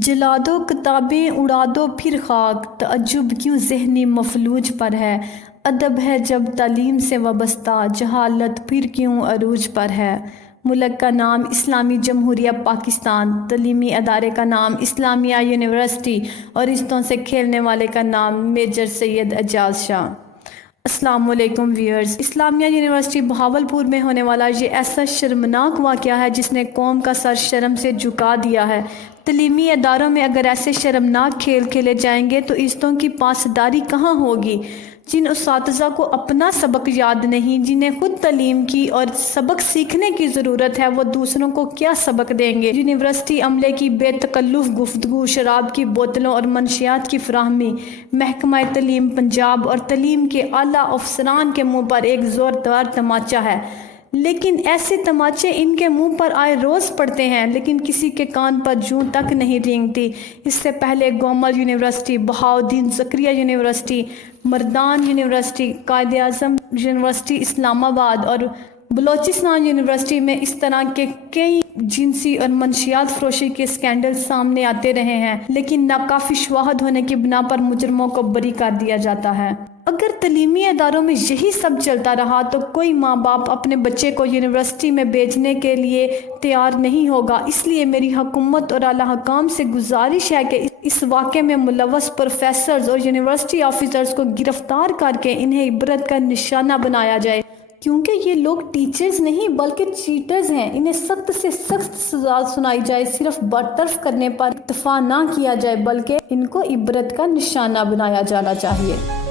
جلا دو کتابیں اڑا دو پھر خاک، تعجب کیوں ذہنی مفلوج پر ہے، ادب ہے جب تعلیم سے وابستہ، جہالت پھر کیوں عروج پر ہے۔ ملک کا نام اسلامی جمہوریہ پاکستان، تعلیمی ادارے کا نام اسلامیہ یونیورسٹی اور رشتوں سے کھیلنے والے کا نام میجر سید اعجاز شاہ۔ السلام علیکم ویورز، اسلامیہ یونیورسٹی بہاولپور میں ہونے والا یہ ایسا شرمناک واقعہ ہے جس نے قوم کا سر شرم سے جھکا دیا ہے۔ تعلیمی اداروں میں اگر ایسے شرمناک کھیل کھیلے جائیں گے تو عزتوں کی پاسداری کہاں ہوگی؟ جن اساتذہ کو اپنا سبق یاد نہیں، جنہیں خود تعلیم کی اور سبق سیکھنے کی ضرورت ہے، وہ دوسروں کو کیا سبق دیں گے؟ یونیورسٹی عملے کی بے تکلف گفتگو، شراب کی بوتلوں اور منشیات کی فراہمی، محکمہ تعلیم پنجاب اور تعلیم کے اعلیٰ افسران کے منہ پر ایک زوردار تماچا ہے۔ لیکن ایسے تماچے ان کے منہ پر آئے روز پڑتے ہیں، لیکن کسی کے کان پر جوں تک نہیں رینگتی۔ اس سے پہلے گومل یونیورسٹی، بہاؤالدین زکریا یونیورسٹی، مردان یونیورسٹی، قائد اعظم یونیورسٹی اسلام آباد اور بلوچستان یونیورسٹی میں اس طرح کے کئی جنسی اور منشیات فروشی کے اسکینڈل سامنے آتے رہے ہیں، لیکن ناکافی شواہد ہونے کی بنا پر مجرموں کو بری کر دیا جاتا ہے۔ اگر تعلیمی اداروں میں یہی سب چلتا رہا تو کوئی ماں باپ اپنے بچے کو یونیورسٹی میں بھیجنے کے لیے تیار نہیں ہوگا۔ اس لیے میری حکومت اور اعلیٰ حکام سے گزارش ہے کہ اس واقعے میں ملوث پروفیسرز اور یونیورسٹی آفیسرز کو گرفتار کر کے انہیں عبرت کا نشانہ بنایا جائے، کیونکہ یہ لوگ ٹیچرز نہیں بلکہ چیٹرز ہیں۔ انہیں سخت سے سخت سزا سنائی جائے، صرف برطرف کرنے پر اکتفا نہ کیا جائے بلکہ ان کو عبرت کا نشانہ بنایا جانا چاہیے۔